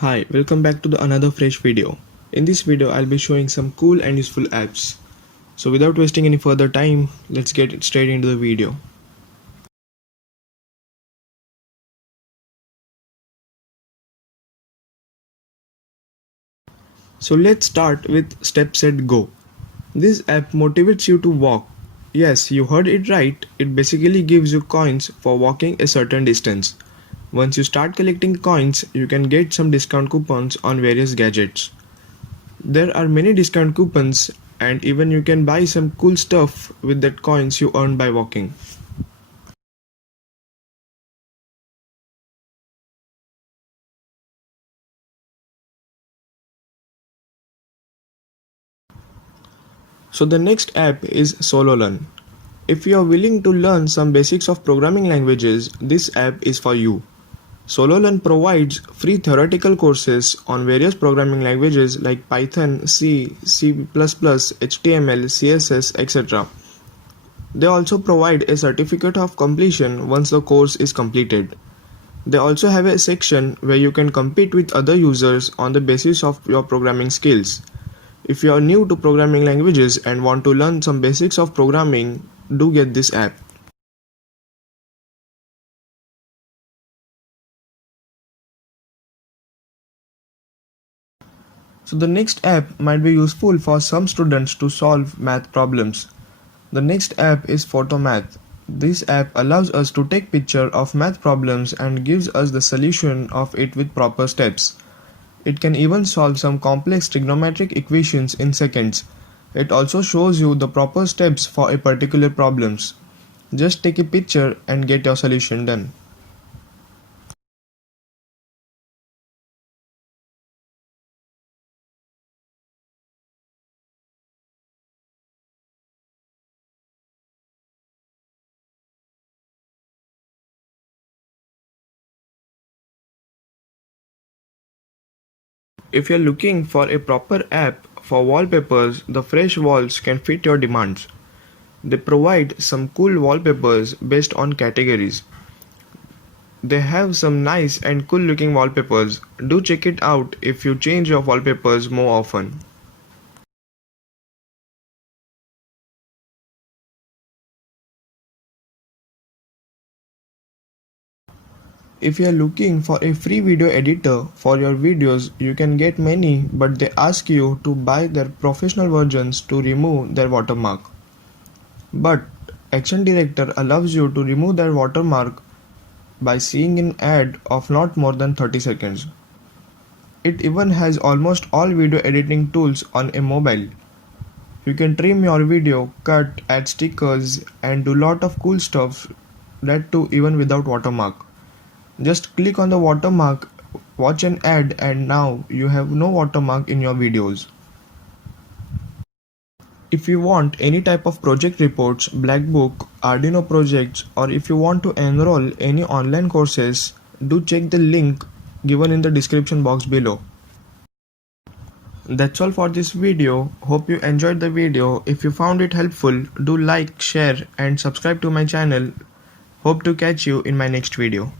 Hi, welcome back to another fresh video. In this video, I'll be showing some cool and useful apps. So without wasting any further time, let's get straight into the video. So let's start with Step Set Go. This app motivates you to walk. Yes, you heard it right. It basically gives you coins for walking a certain distance. Once you start collecting coins, you can get some discount coupons on various gadgets. There are many discount coupons and even you can buy some cool stuff with that coins you earn by walking. So the next app is Sololearn. If you are willing to learn some basics of programming languages, this app is for you. Sololearn provides free theoretical courses on various programming languages like Python, C, C++, HTML, CSS, etc. They also provide a certificate of completion once the course is completed. They also have a section where you can compete with other users on the basis of your programming skills. If you are new to programming languages and want to learn some basics of programming, do get this app. So the next app might be useful for some students to solve math problems. The next app is Photomath. This app allows us to take picture of math problems and gives us the solution of it with proper steps. It can even solve some complex trigonometric equations in seconds. It also shows you the proper steps for a particular problems. Just take a picture and get your solution done. If you're looking for a proper app for wallpapers, the Freshwalls can fit your demands. They provide some cool wallpapers based on categories. They have some nice and cool looking wallpapers. Do check it out if you change your wallpapers more often. If you are looking for a free video editor for your videos, you can get many, but they ask you to buy their professional versions to remove their watermark. But Action Director allows you to remove their watermark by seeing an ad of not more than 30 seconds. It even has almost all video editing tools on a mobile. You can trim your video, cut, add stickers, and do lot of cool stuff, that too even without watermark. Just click on the watermark, watch an ad, and now you have no watermark in your videos. If you want any type of project reports, black book, Arduino projects, or if you want to enroll any online courses, do check the link given in the description box below. That's all for this video. Hope you enjoyed the video. If you found it helpful, do like, share and subscribe to my channel. Hope to catch you in my next video.